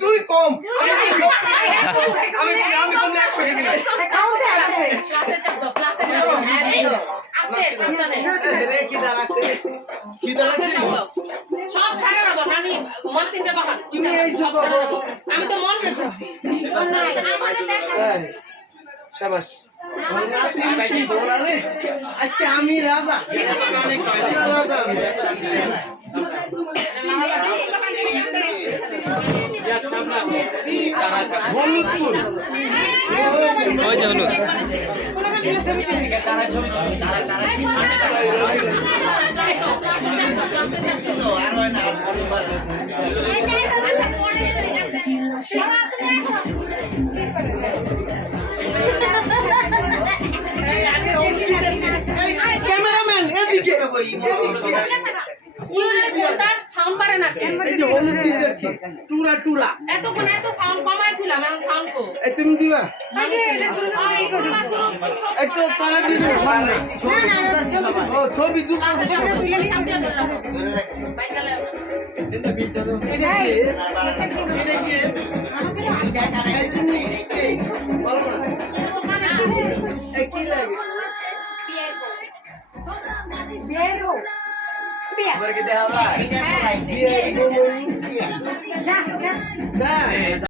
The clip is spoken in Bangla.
তুই কম সব ছাড়া না নানি মন তিনটা বাহার তুমি এই আমি তো মন রেখেছি শাবাশ আজকে আমি রাজা রাজা হলুদ ফুল ওই যে হলুদ ক্যামেরাম্যান এদিকে সাউন্ড পারে না এই যে হলুদ দিতেছি টুরা টুরা এতক্ষণ এত সাউন্ড কমাই ছিলাম এখন সাউন্ড কো এই তুমি দিবা এই তো তারা দিবে সামনে ও ছবি তুলতে এটা কি এই তুমি এই বলো না এই কি লাগে Biero. Biero. বিয়ে গো মরি Ya, ya. দা